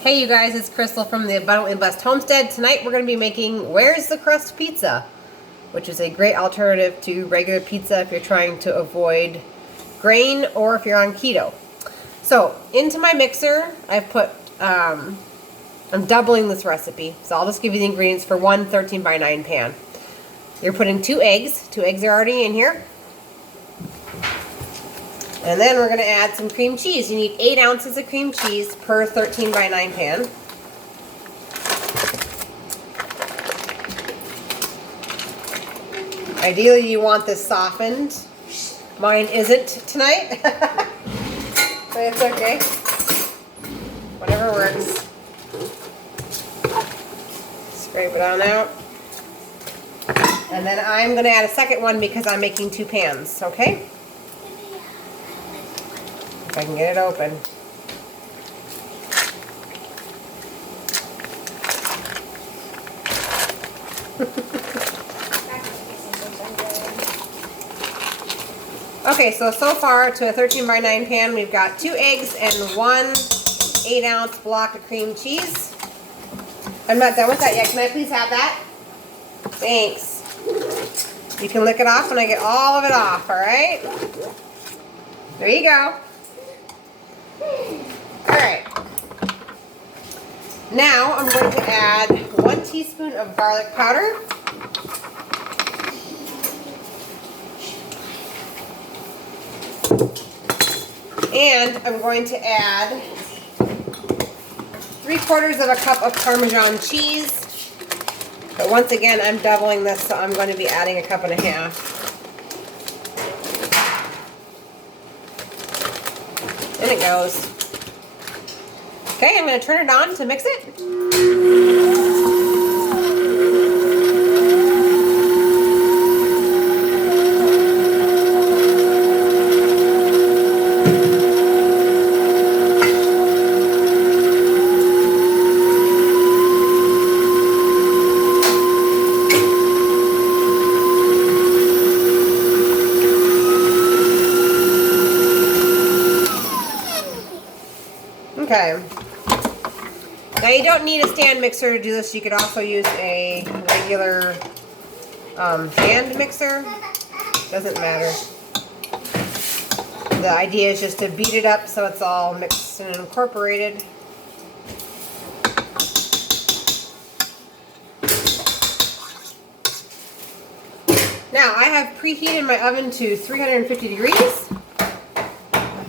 Hey you guys, it's Crystal from the Abundantly Blessed Homestead. Tonight we're going to be making Where's the Crust pizza, which is a great alternative to regular pizza if you're trying to avoid grain or if you're on keto. So into my mixer I've put, I'm doubling this recipe, so I'll just give you the ingredients for one 13 by 9 pan. You're putting 2 eggs. 2 eggs are already in here. And then we're going to add some cream cheese. You need 8 ounces of cream cheese per 13 by 9 pan. Ideally you want this softened. Mine isn't tonight. But it's okay. Whatever works. Scrape it on out. And then I'm going to add a second one because I'm making 2 pans, okay? If I can get it open. Okay, so far to a 13 by 9 pan, we've got 2 eggs and 1 8-ounce block of cream cheese. I'm not done with that yet. Can I please have that? Thanks. You can lick it off when I get all of it off, alright? There you go. Alright. Now I'm going to add 1 teaspoon of garlic powder. And I'm going to add 3/4 of a cup of Parmesan cheese. But once again, I'm doubling this, so I'm going to be adding 1.5 cups. And it goes. Okay, I'm going to turn it on to mix it. Okay. Now you don't need a stand mixer to do this. You could also use a regular hand mixer. Doesn't matter. The idea is just to beat it up so it's all mixed and incorporated. Now I have preheated my oven to 350 degrees.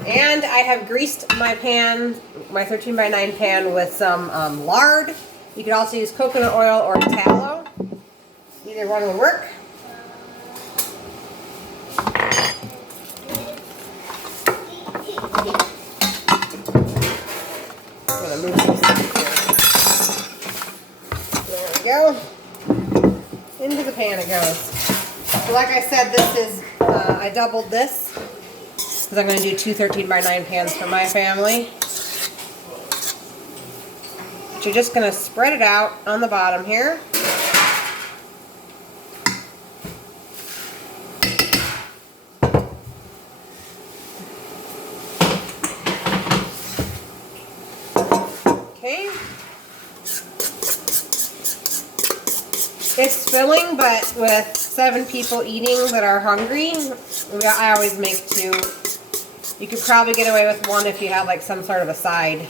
And I have greased my pan, my 13 by 9 pan, with some lard. You could also use coconut oil or tallow. Either one will work. I'm going to move some stuff here. There we go. Into the pan it goes. So like I said, this is, I doubled this. Because I'm going to do 2 13 by 9 pans for my family. But you're just going to spread it out on the bottom here. Okay. It's filling, but with 7 people eating that are hungry, I always make 2. You could probably get away with 1 if you have like some sort of a side.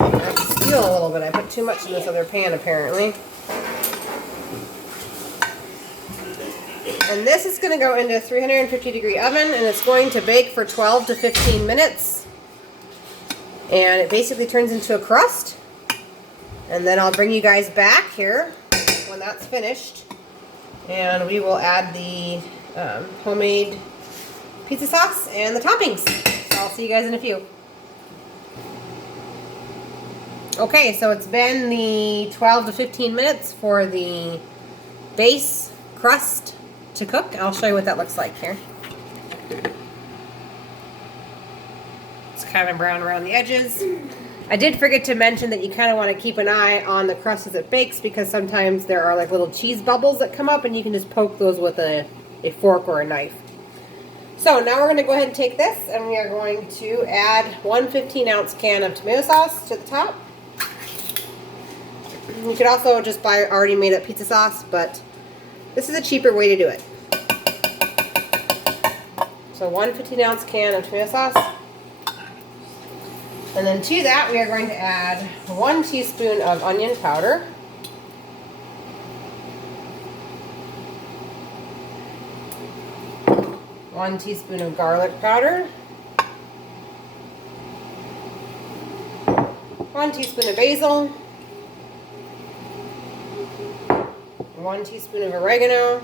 I steal a little bit. I put too much in this other pan apparently. And this is going to go into a 350 degree oven, and it's going to bake for 12 to 15 minutes. And it basically turns into a crust. And then I'll bring you guys back here when that's finished. And we will add the homemade pizza sauce and the toppings. So I'll see you guys in a few. Okay, so it's been the 12 to 15 minutes for the base crust to cook. I'll show you what that looks like here. It's kind of brown around the edges. I did forget to mention that you kind of want to keep an eye on the crust as it bakes, because sometimes there are like little cheese bubbles that come up and you can just poke those with a fork or a knife. So now we're going to go ahead and take this and we are going to add 1 15-ounce can of tomato sauce to the top. You could also just buy already made up pizza sauce, but this is a cheaper way to do it. So 1 15-ounce can of tomato sauce. And then to that we are going to add 1 teaspoon of onion powder. 1 teaspoon of garlic powder. 1 teaspoon of basil. 1 teaspoon of oregano.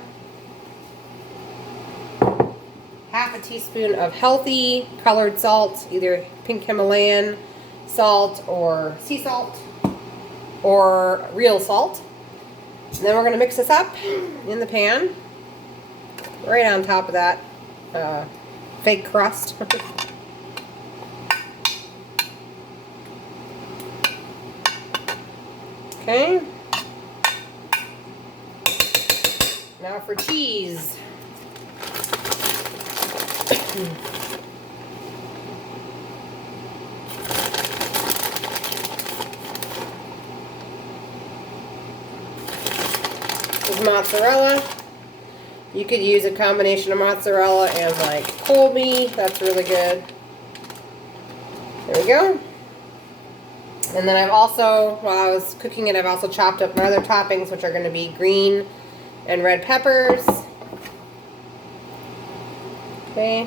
Half a teaspoon of healthy colored salt, either pink Himalayan salt or sea salt or real salt. And then we're going to mix this up in the pan right on top of that fake crust. Okay. Now for cheese. This is mozzarella. You could use a combination of mozzarella and like Colby. That's really good. There we go. And then I've also, while I was cooking it, I've also chopped up my other toppings, which are going to be green and red peppers. Okay.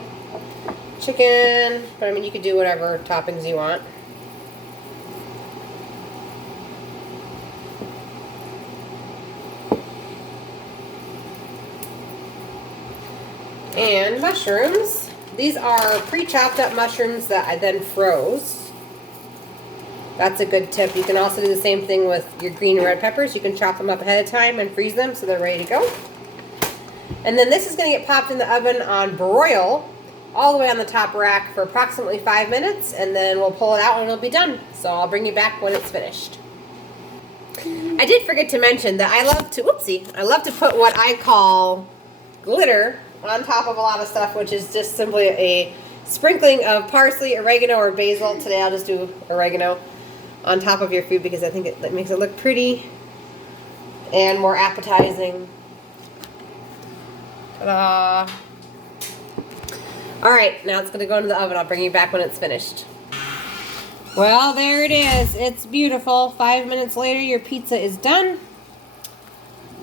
Chicken, but I mean you could do whatever toppings you want. And mushrooms. These are pre-chopped up mushrooms that I then froze. That's a good tip. You can also do the same thing with your green and red peppers. You can chop them up ahead of time and freeze them so they're ready to go. And then this is going to get popped in the oven on broil all the way on the top rack for approximately 5 minutes, and then we'll pull it out and it'll be done. So I'll bring you back when it's finished. I did forget to mention that I love to put what I call glitter on top of a lot of stuff, which is just simply a sprinkling of parsley, oregano, or basil. Today I'll just do oregano on top of your food because I think it makes it look pretty and more appetizing. Ta-da! Alright, now it's going to go into the oven. I'll bring you back when it's finished. Well, there it is. It's beautiful. 5 minutes later, your pizza is done.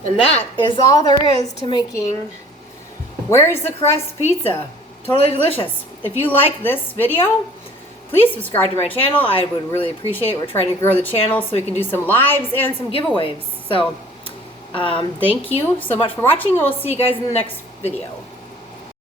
And that is all there is to making Where's the Crust pizza. Totally delicious. If you like this video, please subscribe to my channel. I would really appreciate it. We're trying to grow the channel so we can do some lives and some giveaways. So, thank you so much for watching, and we'll see you guys in the next video.